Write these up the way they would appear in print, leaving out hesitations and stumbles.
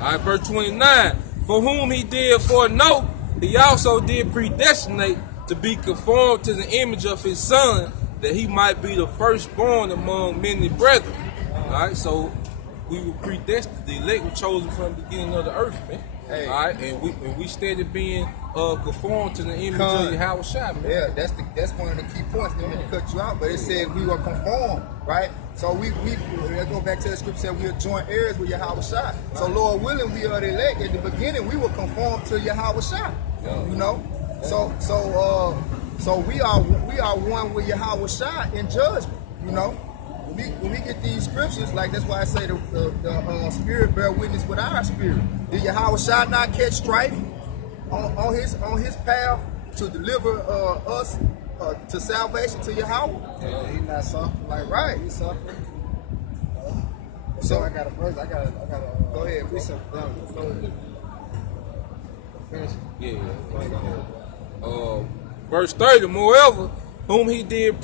All right, verse 29. For whom he did foreknow, he also did predestinate to be conformed to the image of his son, that he might be the firstborn among many brethren. All right, so we were predestined. The elect were chosen from the beginning of the earth, man. Hey. All right, and we started being conformed to the image of Yahweh Shai, man. Yeah, that's one of the key points. Didn't mean to cut you out, but it said we were conformed, right? So we let's go back to the scripture, said we are joint heirs with Yahweh Shai. So Lord willing, we are the elect. At the beginning, we were conformed to Yahweh Shai. You know, so we are one with Yahweh Shai in judgment. You know, when we get these scriptures, like that's why I say the spirit bear witness with our spirit. Did Yahweh Shai not catch strife on his path to deliver us to salvation to Yahweh? Yeah, he not suffering like right. He's suffering. So I got a verse. I got a go ahead. precept down. Verse 30. Moreover, whom he did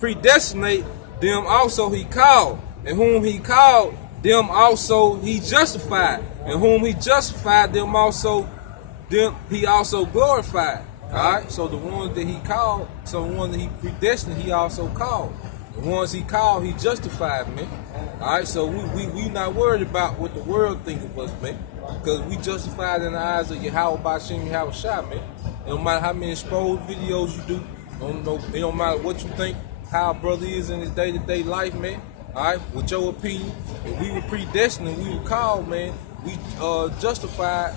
predestinate, them also he called, and whom he called, them also he justified, and whom he justified, them he also glorified. All right, so the ones that he called, so the ones that he predestined, he also called. The ones he called, he justified, man. All right, so we not worried about what the world think of us, man, because we justified in the eyes of Yahweh Bashim Yahweh Shai, man. It don't matter how many exposed videos you do. It don't matter what you think, how a brother is in his day-to-day life, man. All right, with your opinion, if we were predestined and we were called, man, we justified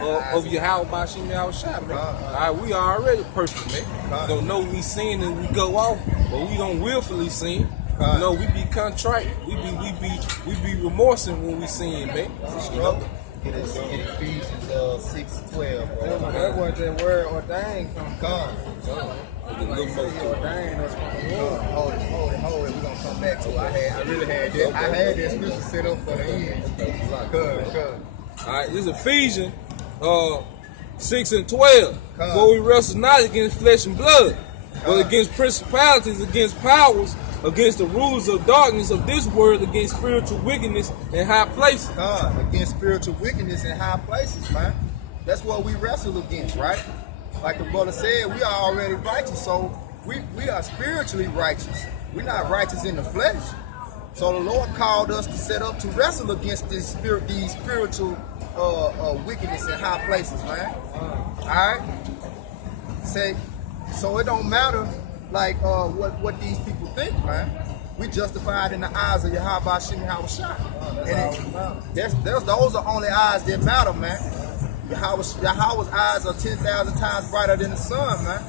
of Yahweh Bashim Yahweh Shai, man. All right, we are already perfect, man. We don't know we sin and we go off, but we don't willfully sin. You know, we be contrite. We be remorsing when we sin, man. You know? Get Ephesians 6:12. That's what that word ordained come. Ordained us from the Lord. Hold it. We're gonna come back to it. I really had that. I had that scripture set up for the end. All right, this is Ephesians 6:12. For we wrestle not against flesh and blood, but against principalities, against powers, against the rulers of darkness of this world, against spiritual wickedness in high places. Against spiritual wickedness in high places, man. That's what we wrestle against, right? Like the brother said, we are already righteous, so we are spiritually righteous. We're not righteous in the flesh. So the Lord called us to set up to wrestle against these spiritual wickedness in high places, man. All right. So it don't matter like what these people think, man. We justified in the eyes of Yahweh Bashim Yahweh Shai. And those are only eyes that matter, man. Yahweh's eyes are 10,000 times brighter than the sun, man.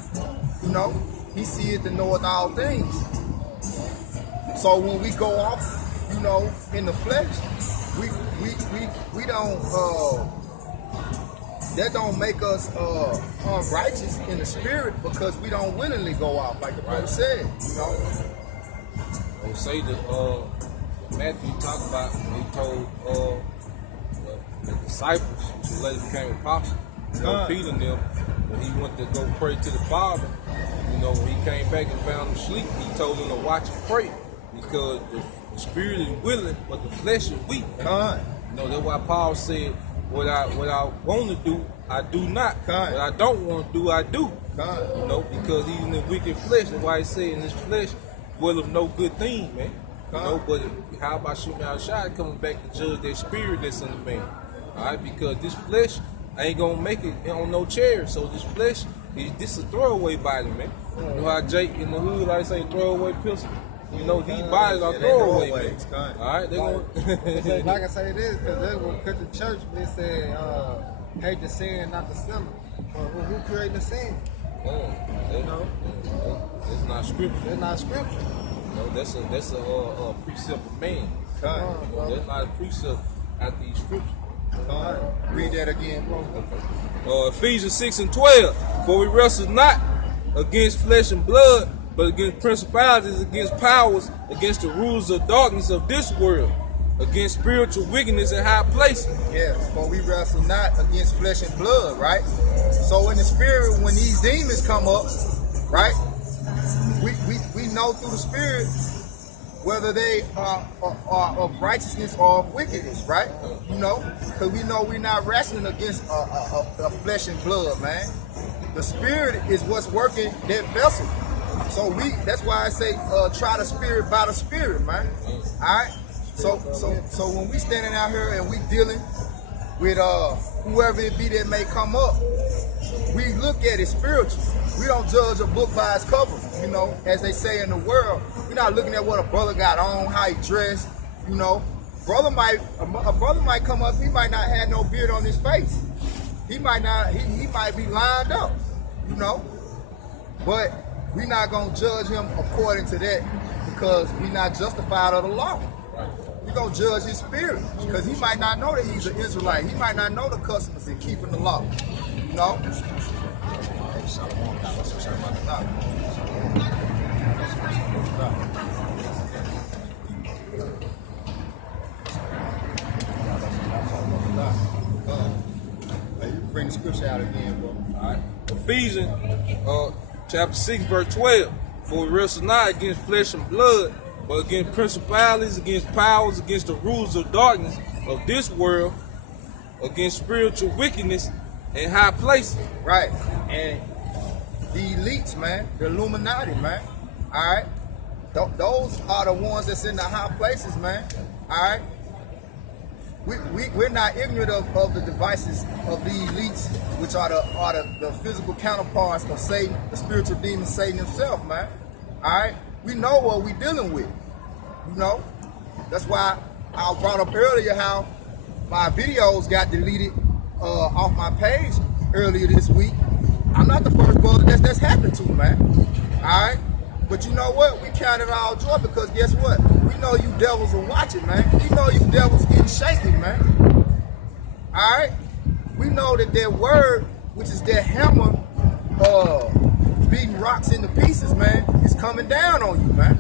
You know, he seeth and knoweth all things. So when we go off, you know, in the flesh, we don't that don't make us unrighteous in the spirit, because we don't willingly go off, like the brother said, you know. They say that Matthew talked about when he told the disciples who later became apostles, Peter and them, when he went to go pray to the Father, you know, when he came back and found them asleep, he told them to watch and pray, because the spirit is willing, but the flesh is weak. You know, that's why Paul said, what I want to do, I do not. What I don't want to do, I do. You know, because he's in the wicked flesh. That's why he said in his flesh, will of no good thing, man. You know, but how about shooting out a shot coming back to judge that spirit that's in the man? All right, because this flesh ain't gonna make it on no chair. So this flesh, this is a throwaway body, man. You know how Jake in the hood like say throwaway pistol. You know, these bodies are throwaway, man. All right, they gonna. Like I say this, because they will cut the church. They say, hate the sin, not the sinner. Who created the sin? You know, it's not scripture. It's not scripture. No, that's a precept of man. You know, that's not a precept after these scriptures. Read that again, bro. Ephesians 6:12. For we wrestle not against flesh and blood, but against principalities, against powers, against the rulers of darkness of this world, against spiritual wickedness in high places. Yes, for we wrestle not against flesh and blood, right? So in the spirit, when these demons come up, right, we know through the spirit whether they are of righteousness or of wickedness, right? You know, because we know we're not wrestling against a flesh and blood, man. The spirit is what's working that vessel. So that's why I say try the spirit by the spirit, man. All right. So when we standing out here and we dealing with whoever it be that may come up, we look at it spiritual. We don't judge a book by its cover, you know, as they say in the world. We're not looking at what a brother got on, how he dressed, you know. A brother might come up, he might not have no beard on his face. He might be lined up, you know. But we're not gonna judge him according to that because we're not justified of the law. We're gonna judge his spirit because he might not know that he's an Israelite. He might not know the customs in keeping the law, you know. Bring the scripture out again, bro. All right. Ephesians chapter 6, verse 12. For we wrestle not against flesh and blood, but against principalities, against powers, against the rulers of darkness of this world, against spiritual wickedness in high places. Right. And the elites, man, the Illuminati, man. All right. Those are the ones that's in the high places, man. All right. We're not ignorant of the devices of the elites, which are the physical counterparts of Satan, the spiritual demon Satan himself, man. All right, we know what we're dealing with. You know, that's why I brought up earlier how my videos got deleted off my page earlier this week. I'm not the first brother that's happened to, man. All right. But you know what? We count it all joy because guess what? We know you devils are watching, man. We know you devils getting shaken, man. All right? We know that their word, which is their hammer, beating rocks into pieces, man, is coming down on you, man.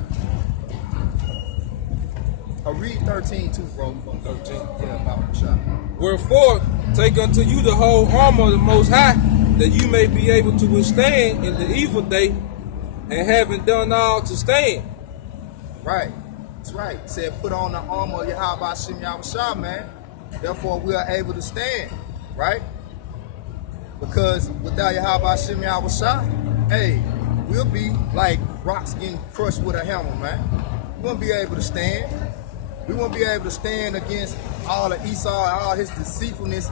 I read 13 too, bro. From 13. Yeah, about the shot. Wherefore, take unto you the whole armor of the Most High, that you may be able to withstand in the evil day, and having done all to stand. Right. That's right. It said, put on the armor of Yahweh Shem Yahushua, man. Therefore, we are able to stand. Right? Because without Yahweh Shem Yahushua, hey, we'll be like rocks getting crushed with a hammer, man. We won't be able to stand. We won't be able to stand against all of Esau and all his deceitfulness.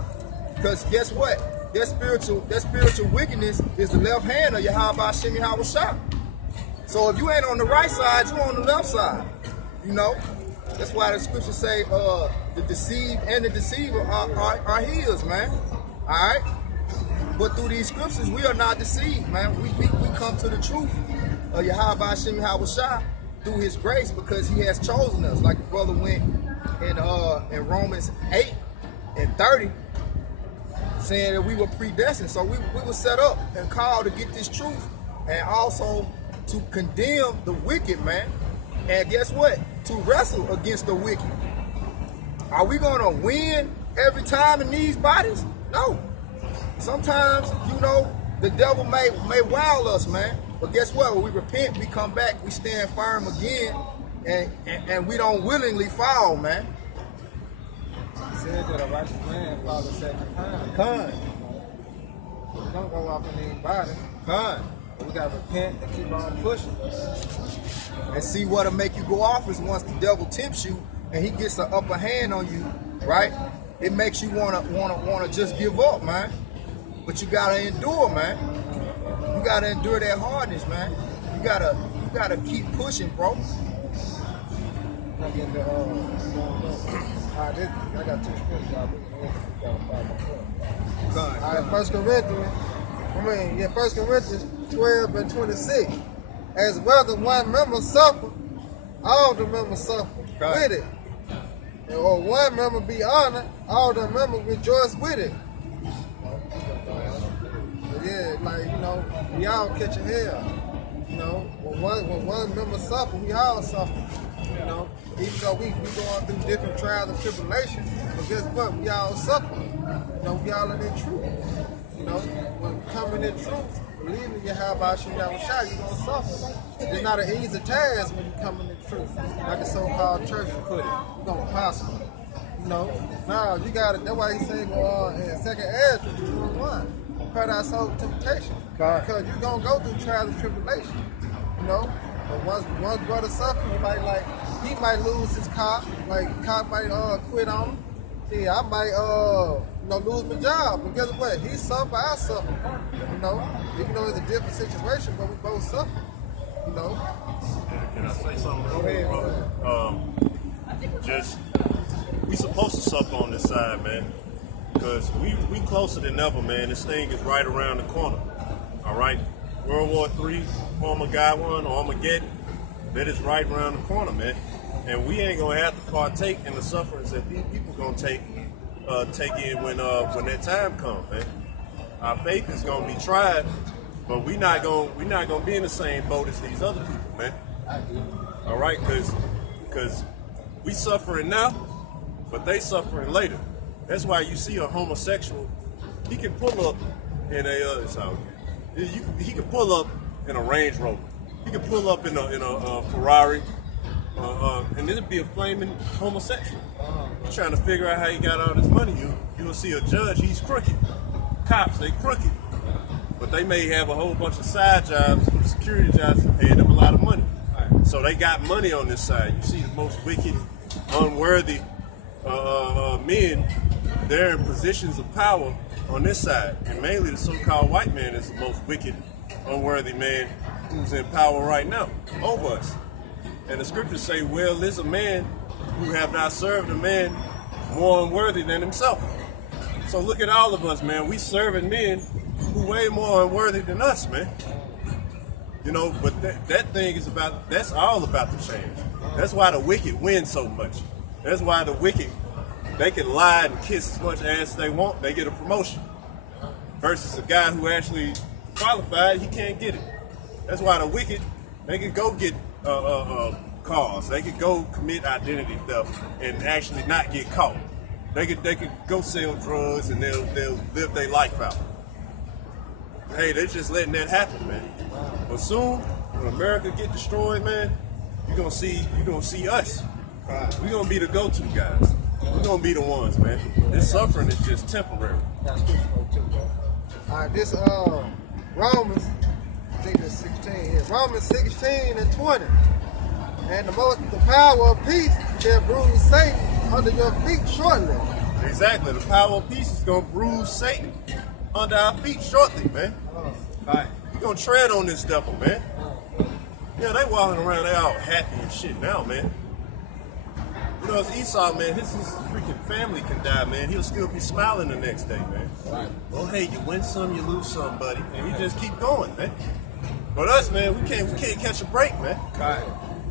Because guess what? That spiritual wickedness is the left hand of Yahweh Shem Yahushua. So if you ain't on the right side, you're on the left side. You know? That's why the scriptures say the deceived and the deceiver are his, man. Alright? But through these scriptures, we are not deceived, man. We come to the truth of Yahweh Shem Yahushua through his grace because he has chosen us. Like the brother went in Romans 8 and 30, saying that we were predestined. So we were set up and called to get this truth and also to condemn the wicked, man. And guess what? To wrestle against the wicked. Are we going to win every time in these bodies? No. Sometimes, you know, the devil may wow us, man. But guess what? When we repent, we come back, we stand firm again, and we don't willingly fall, man. It said that a righteous man falls a second time. Con. We don't go off in anybody. Con. We gotta repent and keep on pushing. And see what'll make you go off is once the devil tempts you and he gets the upper hand on you, right? It makes you wanna just give up, man. But you gotta endure, man. You gotta endure that hardness, man. You gotta keep pushing, bro. I get the I got two scriptures. All right, 1 Corinthians 12 and 26. As whether one member suffer, all the members suffer with it. Or one member be honored, all the members rejoice with it. Yeah, like, you know, we all catching hell. You know, when one member suffer, we all suffer. You know, even though we going through different trials and tribulations, but guess what? We all suffer. You know, we all in the truth. You know, when coming in truth, believing you how about you got a shot, you're gonna suffer. It's not an easy task when you coming in truth. Like the so-called church put it. You're gonna prosper. You know, now you got it. That's why he said in 2nd Ezra 2:1, prepare thy soul for temptation. Because you're gonna go through trials and tribulation. You know, but once brother suffer, he might lose his car. Like car might quit on him. Yeah, I might lose my job. But guess what? He suffer, I suffer. You know, even though it's a different situation, but we both suffer. You know. Can I say something real quick, brother? We supposed to suffer on this side, man. Because we closer than ever, man. This thing is right around the corner. All right? World War III, Armageddon, that is right around the corner, man. And we ain't gonna have to partake in the sufferings that these people gonna take in when that time comes, man. Our faith is gonna be tried, but we not gonna be in the same boat as these other people, man. All right, because we suffering now, but they suffering later. That's why you see a homosexual, he can pull up in he can pull up in a Range Rover. He can pull up in a Ferrari. And it'll be a flaming homosexual. You're trying to figure out how he got all this money. You'll see a judge, he's crooked. Cops, they crooked. But they may have a whole bunch of side jobs, security jobs, paying them a lot of money. So they got money on this side. You see the most wicked, unworthy men, they're in positions of power on this side. And mainly the so-called white man is the most wicked, unworthy man who's in power right now over us. And the scriptures say, well, is a man who have not served a man more unworthy than himself. So look at all of us, man. We serving men who way more unworthy than us, man. You know, but that thing is that's all about the change. That's why the wicked win so much. That's why the wicked, they can lie and kiss as much ass as they want, they get a promotion. Versus a guy who actually qualified, he can't get it. That's why the wicked, they can go get cars. They could go commit identity theft and actually not get caught. They could go sell drugs and they'll live their life out. Hey, they're just letting that happen, man. But soon, when America get destroyed, man, you're gonna see us. We're gonna be the go-to guys. We're gonna be the ones, man. This suffering is just temporary. All right, this Romans, I think it's 16 here. Romans 16 and 20. And the power of peace shall bruise Satan under your feet shortly. Exactly. The power of peace is going to bruise Satan under our feet shortly, man. Right. You're going to tread on this devil, man. Yeah, they walking around, they all happy and shit now, man. You know, it's Esau, man, his freaking family can die, man. He'll still be smiling the next day, man. Right. Well, hey, you win some, you lose some, buddy. And you just keep going, man. But us, man, we can't catch a break, man. Right.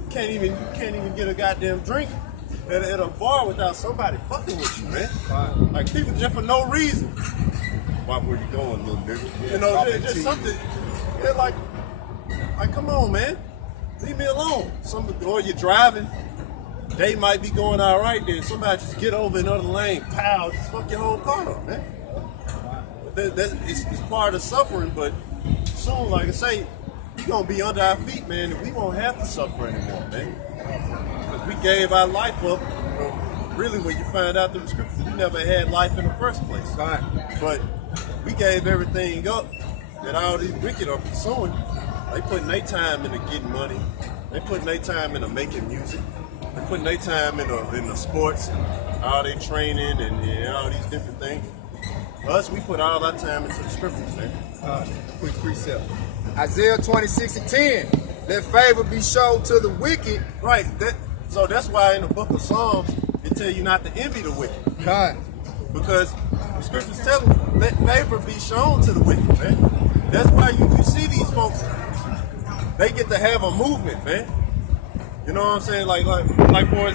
Can't even get a goddamn drink at a bar without somebody fucking with you, man. Right. Like people just for no reason. Why were you going, little nigga? You know, just something. They're like, come on, man, leave me alone. Or you're driving, they might be going all right there. Somebody just get over another lane, pow, just fuck your whole car up, man. It's part of suffering, but soon, like I say, we're going to be under our feet, man, and we won't have to suffer anymore, man. Because we gave our life up. Really, when you find out through the scriptures, we never had life in the first place. Right. But we gave everything up that all these wicked are pursuing. They putting their time into getting money. They putting their time into making music. They putting their time in the sports, and all their training and all these different things. Us, we put all our time into the scriptures, man. Quick precept. Isaiah 26:10. Let favor be shown to the wicked. Right. So that's why in the book of Psalms, it tell you not to envy the wicked. God. Because the scriptures tell you, let favor be shown to the wicked, man. That's why you see these folks, they get to have a movement, man. You know what I'm saying? Like for